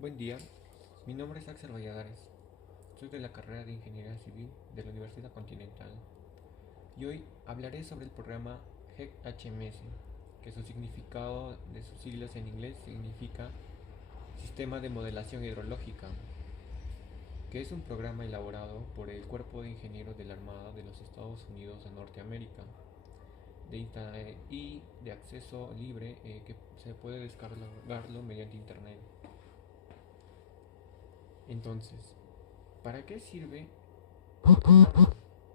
Buen día, mi nombre es Axel Valladares, soy de la carrera de Ingeniería Civil de la Universidad Continental y hoy hablaré sobre el programa GEC-HMS, que su significado de sus siglas en inglés significa Sistema de Modelación Hidrológica, que es un programa elaborado por el Cuerpo de Ingenieros de la Armada de los Estados Unidos de Norteamérica y de acceso libre que se puede descargarlo mediante internet. Entonces, ¿para qué sirve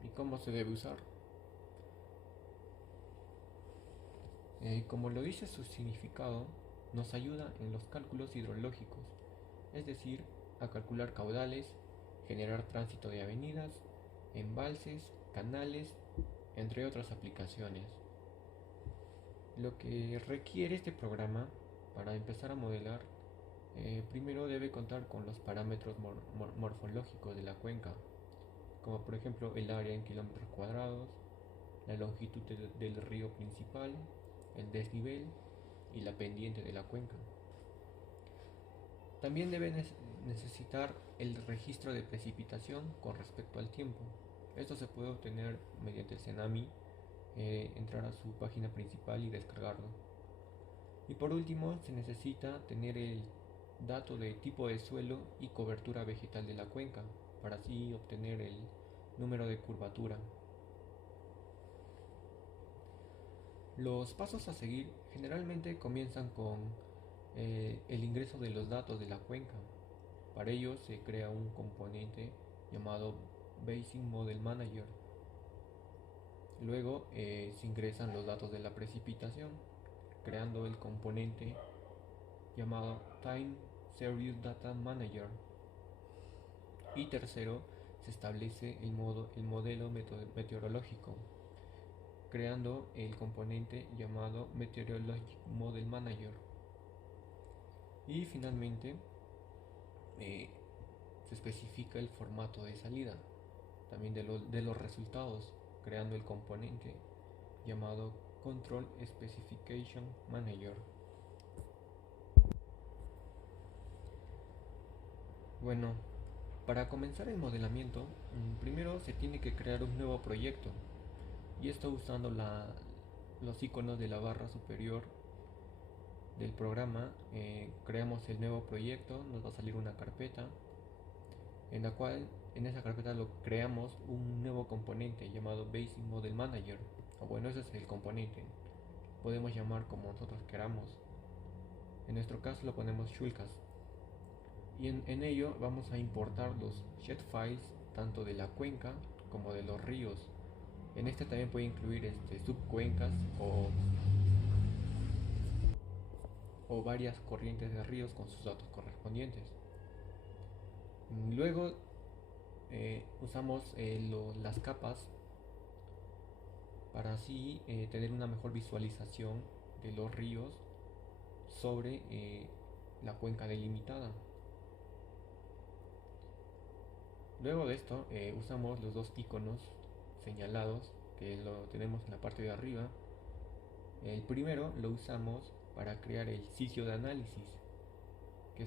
y cómo se debe usar? Como lo dice su significado, nos ayuda en los cálculos hidrológicos, es decir, a calcular caudales, generar tránsito de avenidas, embalses, canales, entre otras aplicaciones. Lo que requiere este programa para empezar a modelar, primero debe contar con los parámetros morfológicos de la cuenca, como por ejemplo el área en kilómetros cuadrados, la longitud del río principal, el desnivel y la pendiente de la cuenca. También debe necesitar el registro de precipitación con respecto al tiempo. Esto se puede obtener mediante el Cenami, entrar a su página principal y descargarlo. Y por último, se necesita tener el dato de tipo de suelo y cobertura vegetal de la cuenca, para así obtener el número de curvatura. Los pasos a seguir generalmente comienzan con el ingreso de los datos de la cuenca. Para ello se crea un componente llamado Basic Model Manager. Luego se ingresan los datos de la precipitación, creando el componente llamado Time Series Data Manager. Y tercero, se establece el modelo meteorológico, creando el componente llamado Meteorologic Model Manager. Y finalmente eh, se especifica el formato de salida, también de los resultados, creando el componente llamado Control Specification Manager. Bueno, para comenzar el modelamiento, primero se tiene que crear un nuevo proyecto, y esto usando los iconos de la barra superior del programa. Creamos el nuevo proyecto, nos va a salir una carpeta en la cual en esa carpeta lo creamos un nuevo componente llamado Basic Model Manager, o bueno, ese es el componente, podemos llamar como nosotros queramos. En nuestro caso lo ponemos Shulcas, y en ello vamos a importar los files tanto de la cuenca como de los ríos. En este también puede incluir subcuencas o varias corrientes de ríos con sus datos correspondientes. Luego usamos las capas para así tener una mejor visualización de los ríos sobre la cuenca delimitada. Luego de esto usamos los dos iconos señalados que lo tenemos en la parte de arriba. El primero lo usamos para crear el sitio de análisis, que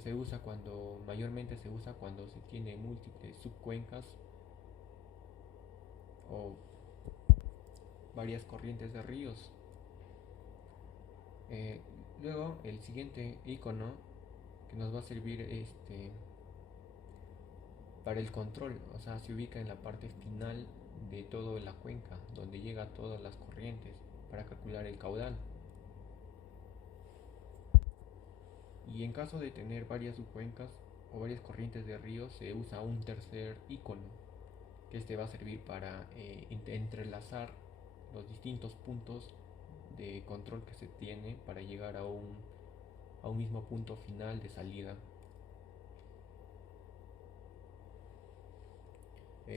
mayormente se usa cuando se tiene múltiples subcuencas o varias corrientes de ríos. Eh, Luego el siguiente icono que nos va a servir para el control, o sea, se ubica en la parte final de toda la cuenca, donde llega todas las corrientes para calcular el caudal. Y en caso de tener varias subcuencas o varias corrientes de ríos, se usa un tercer icono, que va a servir para entrelazar los distintos puntos de control que se tiene para llegar a un mismo punto final de salida.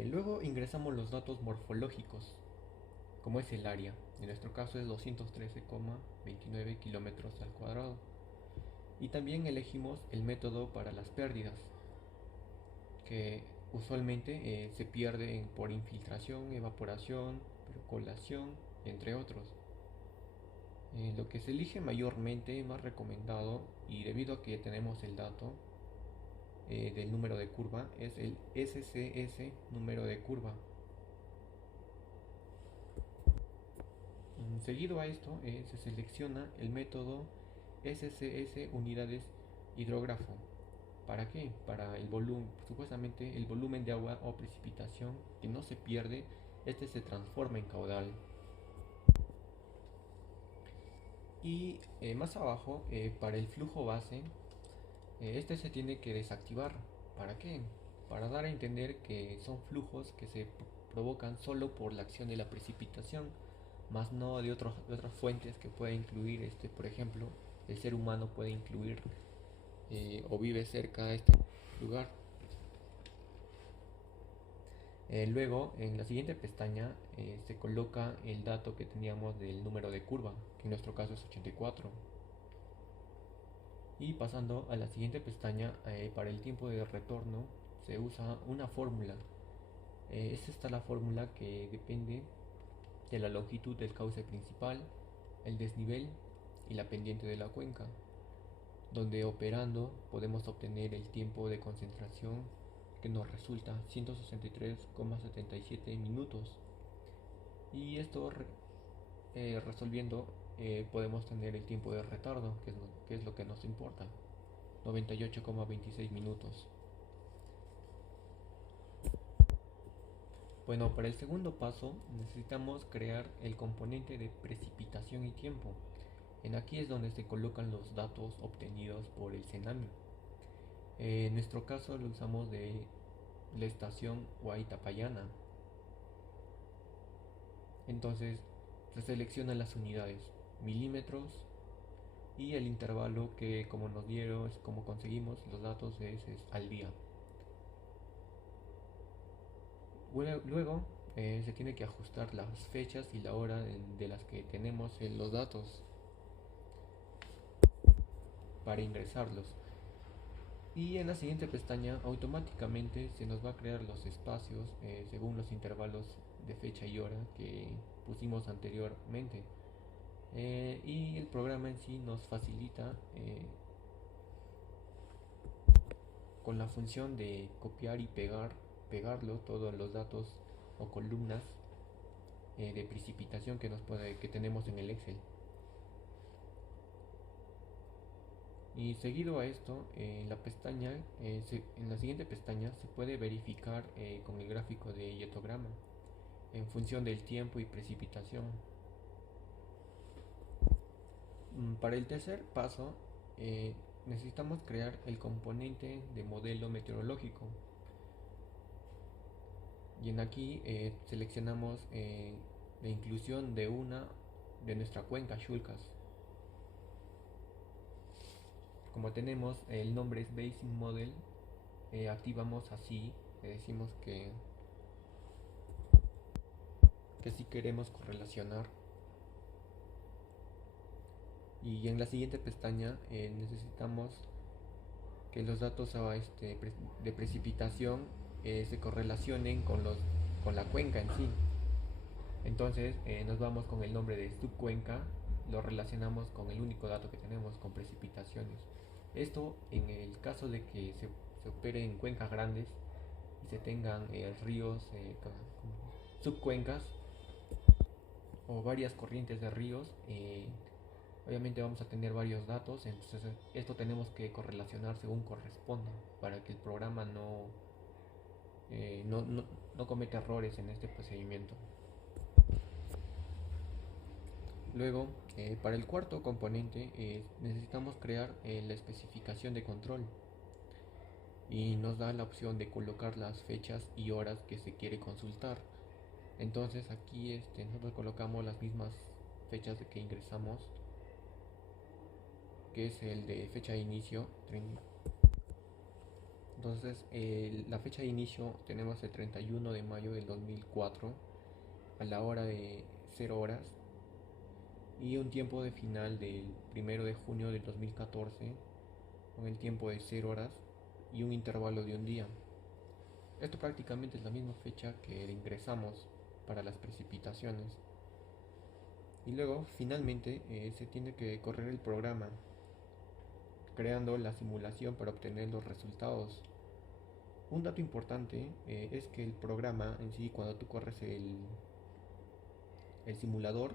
Luego ingresamos los datos morfológicos, como es el área. En nuestro caso es 213,29 kilómetros al cuadrado. Y también elegimos el método para las pérdidas, que usualmente se pierde por infiltración, evaporación, percolación, entre otros. Lo que se elige mayormente, más recomendado, y debido a que tenemos el dato, del número de curva es el SCS número de curva. Seguido a esto se selecciona el método SCS unidades hidrógrafo. ¿Para qué? Para el volumen, supuestamente el volumen de agua o precipitación que no se pierde, este se transforma en caudal. Y más abajo, para el flujo base, este se tiene que desactivar. ¿Para qué? Para dar a entender que son flujos que se provocan solo por la acción de la precipitación, más no de otras fuentes que puede incluir, por ejemplo, el ser humano puede incluir o vive cerca de este lugar. Luego, en la siguiente pestaña se coloca el dato que teníamos del número de curva, que en nuestro caso es 84. Y pasando a la siguiente pestaña, para el tiempo de retorno se usa una fórmula. Es esta la fórmula que depende de la longitud del cauce principal, el desnivel y la pendiente de la cuenca, donde operando podemos obtener el tiempo de concentración que nos resulta 163,77 minutos. Y esto resolviendo podemos tener el tiempo de retardo, que es lo que nos importa, 98,26 minutos. Bueno, para el segundo paso necesitamos crear el componente de precipitación y tiempo. En aquí es donde se colocan los datos obtenidos por el Cenami. En nuestro caso lo usamos de la estación Huaytapallana. Entonces se seleccionan las unidades, milímetros, y el intervalo que como nos dieron, como conseguimos los datos es al día. Luego se tiene que ajustar las fechas y la hora de las que tenemos los datos para ingresarlos. Y en la siguiente pestaña automáticamente se nos va a crear los espacios según los intervalos de fecha y hora que pusimos anteriormente. Y el programa en sí nos facilita con la función de copiar y pegarlo todos los datos o columnas de precipitación que tenemos en el Excel. Y seguido a esto, en la siguiente pestaña se puede verificar con el gráfico de hietograma en función del tiempo y precipitación. Para el tercer paso, necesitamos crear el componente de modelo meteorológico. Y en aquí seleccionamos la inclusión de una de nuestra cuenca Shulkas. Como tenemos el nombre es Basic Model, activamos así, le decimos que si queremos correlacionar. Y en la siguiente pestaña necesitamos que los datos de precipitación se correlacionen con la cuenca en sí. Entonces nos vamos con el nombre de subcuenca, lo relacionamos con el único dato que tenemos, con precipitaciones. Esto en el caso de que se opere en cuencas grandes y se tengan ríos, subcuencas o varias corrientes de ríos, obviamente vamos a tener varios datos, entonces esto tenemos que correlacionar según corresponda para que el programa no cometa errores en este procedimiento. Luego, para el cuarto componente necesitamos crear la especificación de control y nos da la opción de colocar las fechas y horas que se quiere consultar. Entonces aquí nosotros colocamos las mismas fechas de que ingresamos, que es el de fecha de inicio. Entonces la fecha de inicio tenemos el 31 de mayo del 2004 a la hora de 0 horas y un tiempo de final del 1 de junio del 2014 con el tiempo de 0 horas y un intervalo de un día. Esto prácticamente es la misma fecha que ingresamos para las precipitaciones. Y luego finalmente se tiene que correr el programa creando la simulación para obtener los resultados. Un dato importante es que el programa en sí, cuando tú corres el simulador,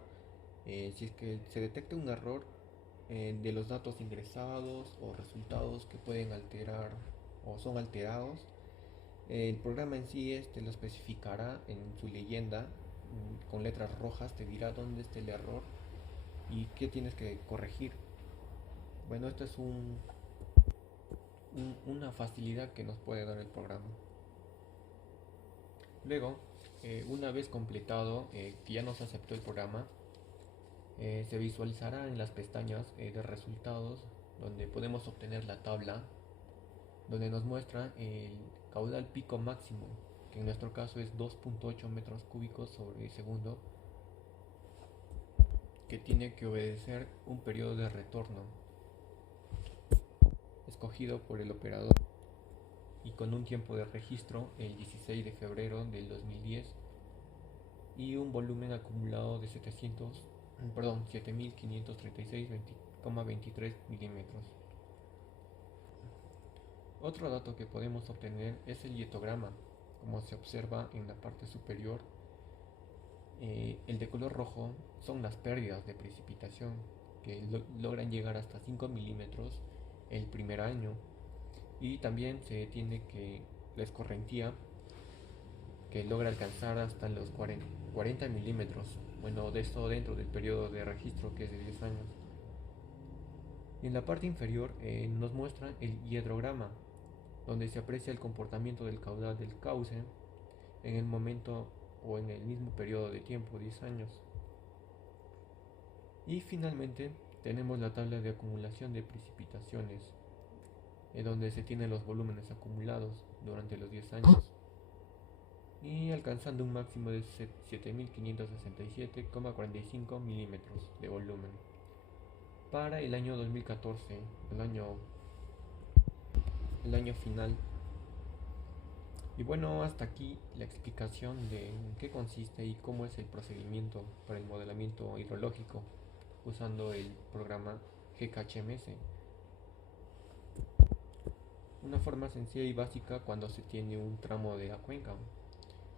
si es que se detecta un error de los datos ingresados o resultados que pueden alterar o son alterados, el programa en sí lo especificará en su leyenda con letras rojas, te dirá dónde está el error y qué tienes que corregir. Bueno, esto es una facilidad que nos puede dar el programa. Luego, una vez completado, que ya nos aceptó el programa, se visualizará en las pestañas de resultados donde podemos obtener la tabla donde nos muestra el caudal pico máximo, que en nuestro caso es 2.8 metros cúbicos sobre segundo, que tiene que obedecer un periodo de retorno escogido por el operador y con un tiempo de registro el 16 de febrero del 2010 y un volumen acumulado de 7536,23 milímetros. Otro dato que podemos obtener es el hietograma, como se observa en la parte superior. El de color rojo son las pérdidas de precipitación que logran llegar hasta 5 milímetros el primer año, y también se tiene que la escorrentía que logra alcanzar hasta los 40 milímetros, bueno, de esto dentro del periodo de registro que es de 10 años. Y en la parte inferior nos muestra el hidrograma, donde se aprecia el comportamiento del caudal del cauce en el momento o en el mismo periodo de tiempo, 10 años. Y finalmente tenemos la tabla de acumulación de precipitaciones, en donde se tienen los volúmenes acumulados durante los 10 años y alcanzando un máximo de 7.567,45 milímetros de volumen para el año 2014, el año final. Y bueno, hasta aquí la explicación de en qué consiste y cómo es el procedimiento para el modelamiento hidrológico usando el programa GKHMS. Una forma sencilla y básica cuando se tiene un tramo de la cuenca.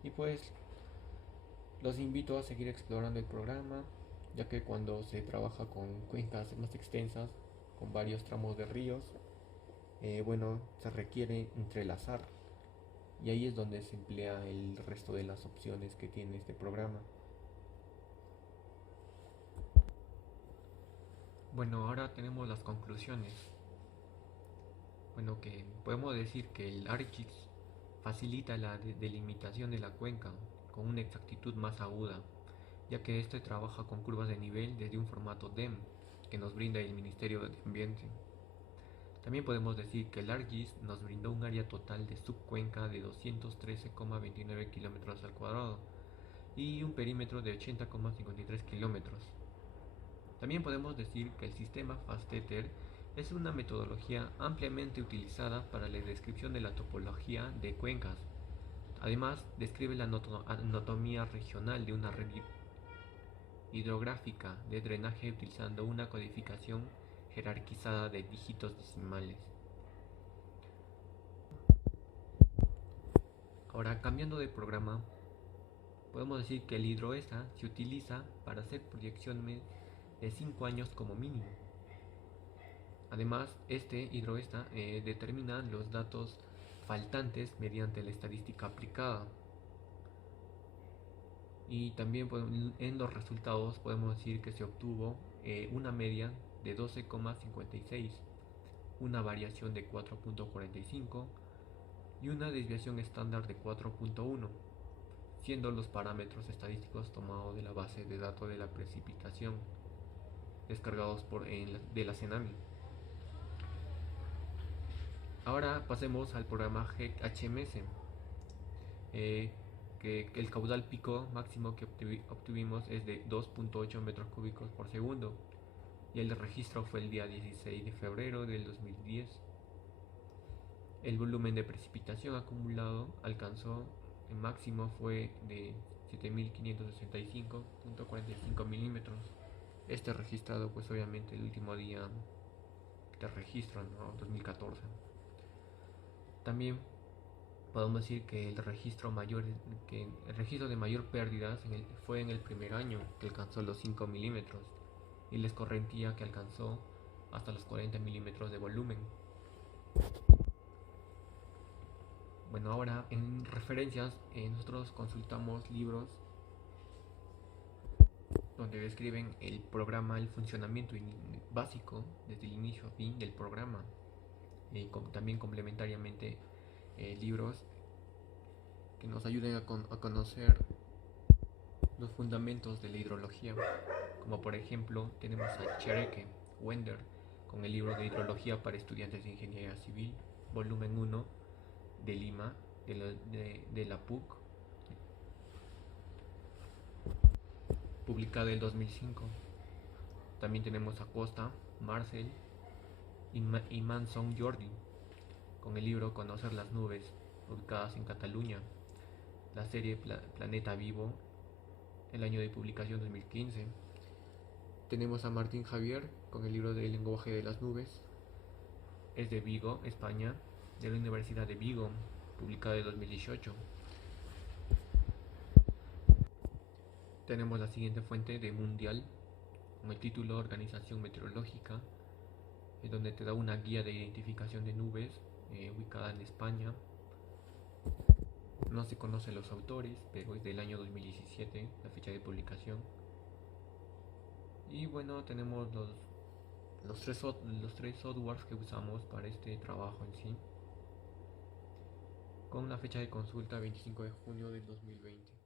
Y pues los invito a seguir explorando el programa, ya que cuando se trabaja con cuencas más extensas, con varios tramos de ríos, bueno, se requiere entrelazar, y ahí es donde se emplea el resto de las opciones que tiene este programa. Bueno, ahora tenemos las conclusiones. Bueno, que podemos decir que el ArcGIS facilita la delimitación de la cuenca con una exactitud más aguda, ya que este trabaja con curvas de nivel desde un formato DEM que nos brinda el Ministerio de Ambiente. También podemos decir que el ArcGIS nos brindó un área total de subcuenca de 213,29 km al cuadrado y un perímetro de 80,53 km. También podemos decir que el sistema FASTETher es una metodología ampliamente utilizada para la descripción de la topología de cuencas. Además, describe la anatomía regional de una red hidrográfica de drenaje utilizando una codificación jerarquizada de dígitos decimales. Ahora, cambiando de programa, podemos decir que el HidroESA se utiliza para hacer proyecciones de 5 años como mínimo. Además, este HidroESA determina los datos faltantes mediante la estadística aplicada. Y también en los resultados podemos decir que se obtuvo una media de 12,56, una variación de 4,45 y una desviación estándar de 4,1, siendo los parámetros estadísticos tomados de la base de datos de la precipitación descargados de la CENAMI. Ahora pasemos al programa GHMS, que el caudal pico máximo que obtuvimos es de 2.8 metros cúbicos por segundo, y el registro fue el día 16 de febrero del 2010. El volumen de precipitación acumulado alcanzó, el máximo fue de 7.565,45 milímetros. Este registrado pues obviamente el último día de registro, ¿no? 2014. También Podemos decir que el registro de mayor pérdidas fue en el primer año, que alcanzó los 5 milímetros, y la escorrentía que alcanzó hasta los 40 milímetros de volumen. Bueno, ahora en referencias, nosotros consultamos libros donde describen el programa, el funcionamiento básico desde el inicio a fin del programa, y también complementariamente libros que nos ayuden a conocer los fundamentos de la hidrología, como por ejemplo tenemos a Chereke Wender con el libro de Hidrología para estudiantes de Ingeniería Civil, volumen 1 de Lima, de la PUC, publicada en 2005. También tenemos a Costa, Marcel y Manson Jordi con el libro Conocer las nubes, ubicadas en Cataluña, la serie Planeta Vivo, el año de publicación 2015. Tenemos a Martín Javier con el libro del lenguaje de las nubes, es de Vigo, España, de la Universidad de Vigo, publicado en 2018. Tenemos la siguiente fuente de Mundial, con el título Organización Meteorológica, donde te da una guía de identificación de nubes, ubicada en España. No se conocen los autores, pero es del año 2017, la fecha de publicación. Y bueno, tenemos los tres softwares que usamos para este trabajo en sí, con la fecha de consulta 25 de junio del 2020.